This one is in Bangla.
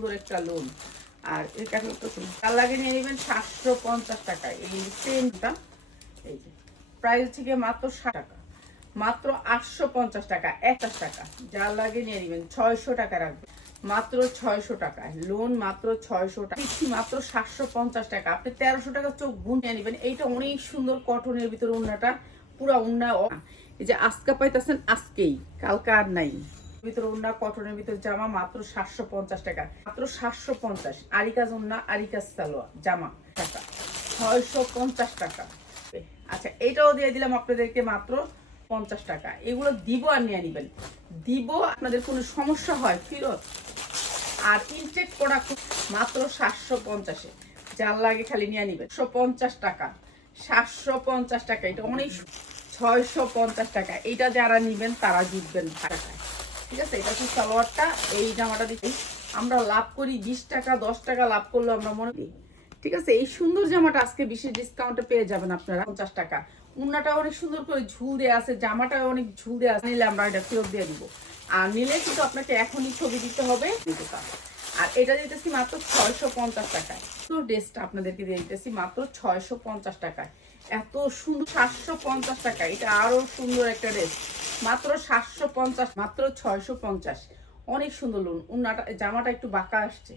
সুন্দর একটা লোন। আর এটা তো তার লাগে নিয়ে নেবেন 750 টাকা। এই সেমটা এই যে প্রাইস থেকে মাত্র 60 টাকা, মাত্র 850 টাকা, 1 টাকা। যার লাগে নিয়ে নেবেন 600 টাকা রাখবেন, মাত্র 600 টাকায় লোন, মাত্র 600 টাকা দিচ্ছি, মাত্র 750 টাকা। আপনি 1300 টাকা চোখ বুন নিয়ে নেবেন। এইটা অনেক সুন্দর কটনের ভিতরে ওড়নাটা, পুরা ওড়না। এই যে আজকে পাইতেছেন আজকেই, কালকে আর নাই। ভিতরে ওড়না কটনের ভিতরে জামা মাত্র 750 টাকা, মাত্র 750। আরিকাজ ওড়না, আরিকাজ সালোয়ার জামা টাকা 650 টাকা। আচ্ছা এটাও দিয়ে দিলাম আপনাদেরকে মাত্র 50 টাকা। এগুলো দিব আর নিয়ে নিবেন, দিব আপনাদের কোনো সমস্যা হয় ফেরত। আর ইনটেক প্রোডাক্ট মাত্র 750-এ, যার লাগে খালি নিয়ে নিবেন। 150 টাকা, 750 টাকা। এটা অনেক 650 টাকা। এইটা যারা নিবেন তারা জিতবেন টাকায়। ঠিক আছে, এটা হচ্ছে সালোয়ারটা। এই জামাটা দিতে আমরা লাভ করি 20 টাকা, 10 টাকা লাভ করলে আমরা মনে করি। ঠিক আছে, এই সুন্দর জামাটা আজকে বিশেষ ডিসকাউন্টে পেয়ে যাবেন আপনারা 50 টাকা। উন্নাটা অনেক সুন্দর করে ঝুল দেওয়া আছে, জামাটা অনেক ঝুল দেওয়া আছে। নিলে আমরা এটা ফেরত দিয়ে দিব। আর নিলে কিন্তু আপনাকে এখনই ছবি দিতে হবে। আর এটা দিতেছি মাত্র 650 টাকায়। তো ড্রেসটা আপনাদেরকে দিয়ে দিতেছি মাত্র 650 টাকায়। এত সুন্দর, 750 টাকা। এটা আরো সুন্দর একটা ড্রেস, মাত্র 750, মাত্র 650। অনেক সুন্দর লোন। উন্নাটা, জামাটা একটু বাঁকা আসছে।